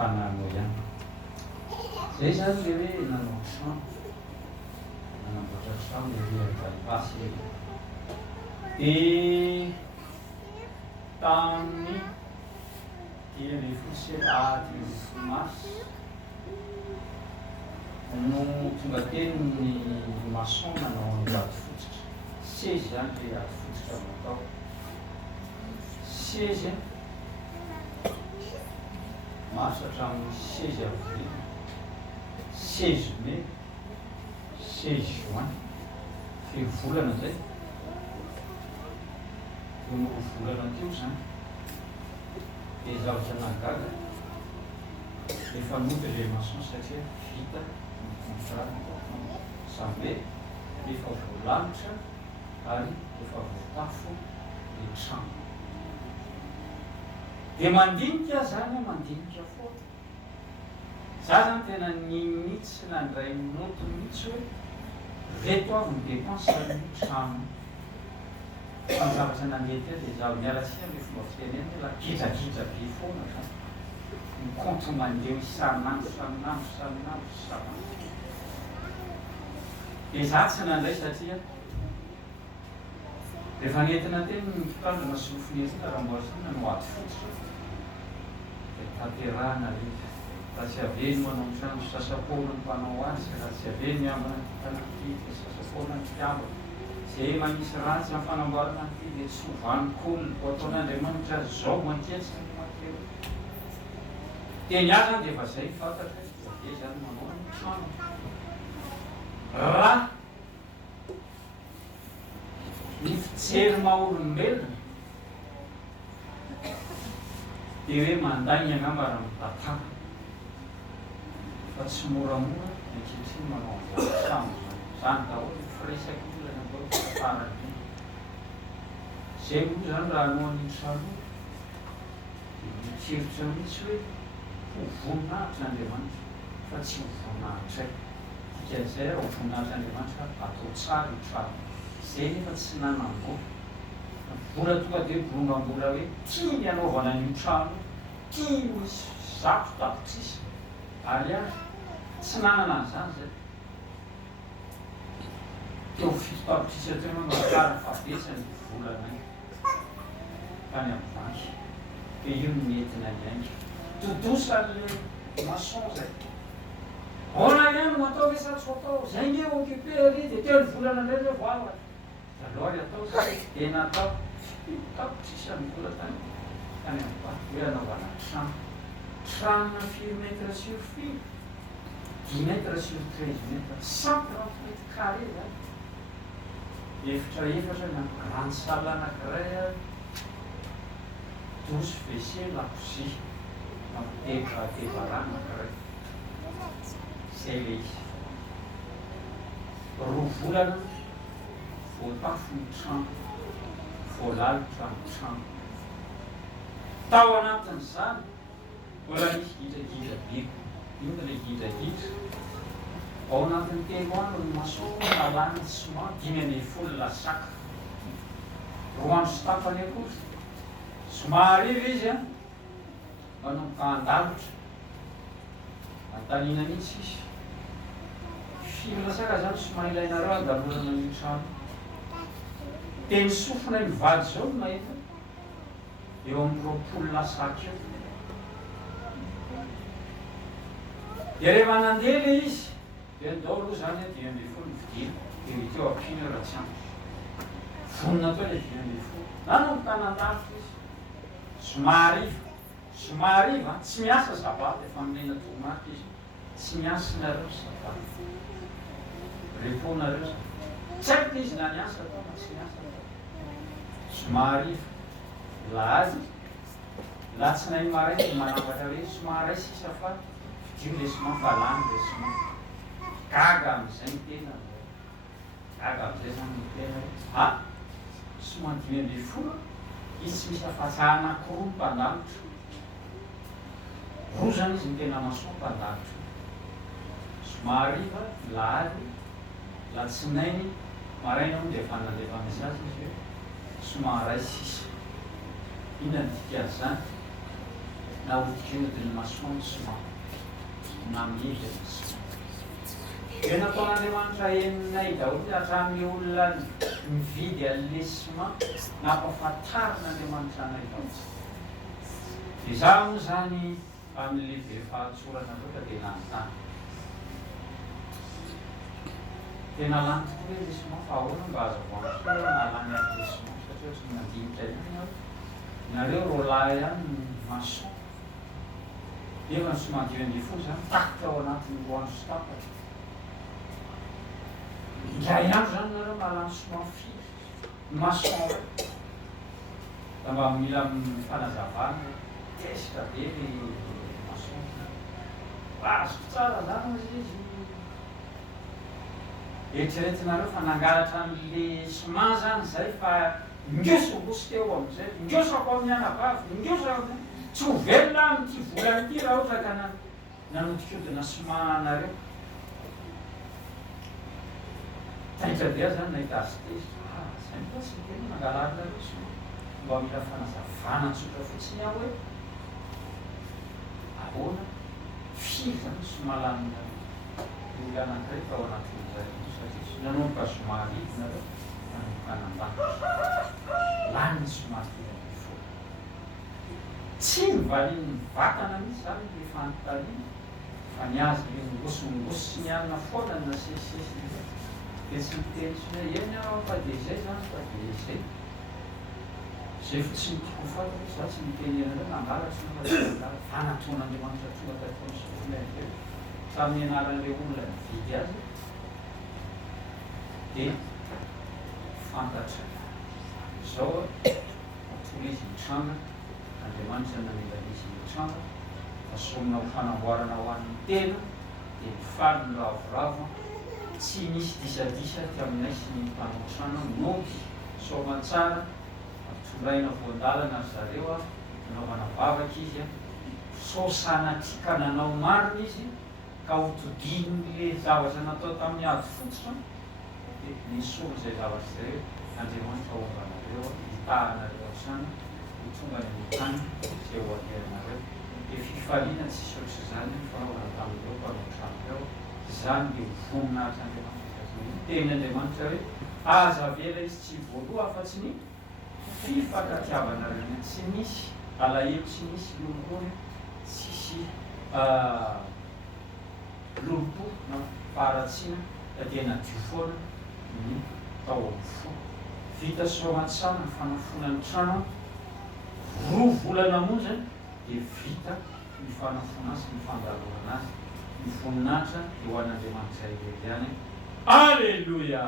fanano ihany zay zany le hoe nanao trano nanamboatra trano le rehavalipasy dia tamin'ny dia le fosy ady le fomasy no tonga teny ny maçon nanao ny ady fototra sezy zany le ady fototra natao sezy masatra amin'ny sezy avril 16 mai 16 juin felo volana zay eo no volana teo zany dia zavatra nagaga efa noty le maçon satria vita ny contrat sambe efa voalanitra ary efa voatafo le trano dia mandinika zany mandinika foa za zany tena ninitsy nandray noty mihitsy hoe reto avy ny dépense ny trano fanzavatra nanety dia za mialatsia le fomba fiteneny la gidrakidra be foana zany ny compte mandeha isanandro dia za tsy nandray satria rehefa nentina teny ny mpitandrina solofinetina raha mboasina no ady fototra dia tanterahana rehetra raha tsy aveny manao trano sasapona ny mpanao azy raha tsy aveny amina tanakity sasapona ny mpitiavana zay manisy ratsy amin'ny fanamboarana ny ty dia sovanik'olona ho ataon'Andriamanitra azy zao manketsika ny makeo teny azy zany dia efa zay fantatra dia zany manao ny trano raha ny fijery maha-olombelona dia hoe mandainy angamba raha mitantara fa tsy moramora ankehitriny manao an'izany trano zany daholo firesaky olona nao tantarany zay moa zany raha anohan'ny trano dia mitsiritra mihitsy hoe ho voninahitra Andriamanitra fa tsy ho voninahitra dikan'izay raha ho voninahitra Andriamanitra atao tsara ny trano zay nefa tsy nanambola vola tonga dia bolongambola hoe tia ny anaovana ny trano tia misy zato tapitrisa ary azy tsy nanana an'izany zay teo fito tapitrisa teo manakara fa betsany volanay tany amin'ny banky dia io no nentina ny ainga todosan'le maçon zay ona ihany no atao ve sa tsy atao zay nge occupé ary dia teo ny volana ndray zay voavatra alory atao zay dia natao tapitrisa ny vola tany amin'ny banky hoe anaovana trano tranona 4 mètres sur 10 mètres sur 13 mètres 130 mètres carré zany efatra na grande salle anankiray 12 WC lakozia tevarana anankiray zay le izy roa volana voatafo ny trano voalalitra ny trano tao anatin'izany mbola misy gidragidra beko ino le gidragidra ao anatin'ny telo andro ny maçon nalany soma 5 lasaka 3 andro sy tapany akory somary izy izy manomboka andalotra antanina mihitsy izy 5 lasaka zany soma ilainareo andalorana ny trano teny sofina mivady zao no mahita eo amin'ny 20 lasaka eo dia rehefa nandeha le izy dia ndao aloha zany 10 vidina dia miteo ampiny raha tsy ampy vonina tao le 10 nanomboka nandarotra izy somariva tsy miasa zabaty efa minena tomaty izy tsy miasa nareo zabaty reponareo tsy aiko izy na niasa tao na tsy miasa tao somariva lazy latsinainy marainy manambatra hoe somary sisa fa io le soma falany le soma gaga am'izay ny tena gaga am'izay zany ny tena soma 5 izy tsy misy afatsahana anankiroa mpandalotra roa zany izy ny tena maçon mpandalotra somariva lahady latsinainy maraina moa dia efa nandefa misy azy izy hoe somary sisa inona ny dikany zany na odik'odiny masoandro na midy masoandro. Dia nataon'Andriamanitra henonay daholo hatramin'ny olona mividy alesima nampahafantarin'Andriamanitra anay daholo. Dia izaho moa zany amin'ny lehibe fahatsorana loatra dia nanontany. Tena lany tokoa hoe lesima fa ahoana mba azaho antoa nalany amin'ny lesima satria tsy mandinika ihany aho. Nareo roalahy ihany mason. Efa ny somadio an'ilay fony zany takika ao anatin'ny roandro sy tapaka. Indray andro zany nareo mahalany somafiry mason. Da mba mila fanazavana tesika be ny mason. Azoko tsara zany izy. Eritreretinareo fa nangalatra an'le soma zany zay fa ingeso bosy teo am'izay, ingesako amin'ny anavavy, ingesako tsy ho velona amin'ity volana ity raha ohatra ka nanodikodina soma anareo. Taitra be zany nahita azy tezy. Zay mba tsy tena nangalarareo soma. Mba mila fanazavana tsotra fotsiny aho hoe ahoana firy zany soma lanina olona anankiray fa ao anatin'izay satria nanomboka somary idy nareo nanomboka anambany lany somary fo. Tsy mivalian'ny vatana mihitsy zany le fanontaniana fa ny azy le ngosongosy sy ny alina foana na sesisesy dia tsy miteny sy hoe eny aho fa dia izay zany fa dia izay. Zay fotsiny tiako fatako za tsy miteny anareo nangalatsy na fanatoan'Andriamanitra tonga tatao sy fonay samy anaran'ilay olona mividy azy dia fantatra. Izao atola izy mitranga, Andriamanitra nanelana izy mitranga, asomina ho fanamboarana ho an'ny tena dia mifaly no ravoravo, tsy misy disadisa ty aminay sy ny mpanao trano nody soamantsara tondraina voandalana ry zareo nanaovana vavaka izy sosanatrika nanao marina izy ka hotodin'le zavatra natao tamin'ny ady fotsitra dia nisolo izay zavatra izay Andriamanitra ovanareo hitahanareo atrano ho tonga ny mitany izay ho ateranareo. Dia fifaliana tsisy ohatry zany fanaovana tamin'ireo mpanao tranonareo zany dia voninahitra Andriamanitra teny Andriamanitra hoe aza vela izy tsy voaloha afa-tsy ny fifankatiavanareo tsy misy alahelo, tsy misy lolokony, tsisy lolopo na faharatsiana dia nadio foana ny tao amin'ny fo. Vita soamantsara ny fanafona ny trano, roa volana monja dia vita ny fanafona azy, ny fandalovana azy, ny voninahitra eo an'Andriamanitra irery ihany. Alleluia!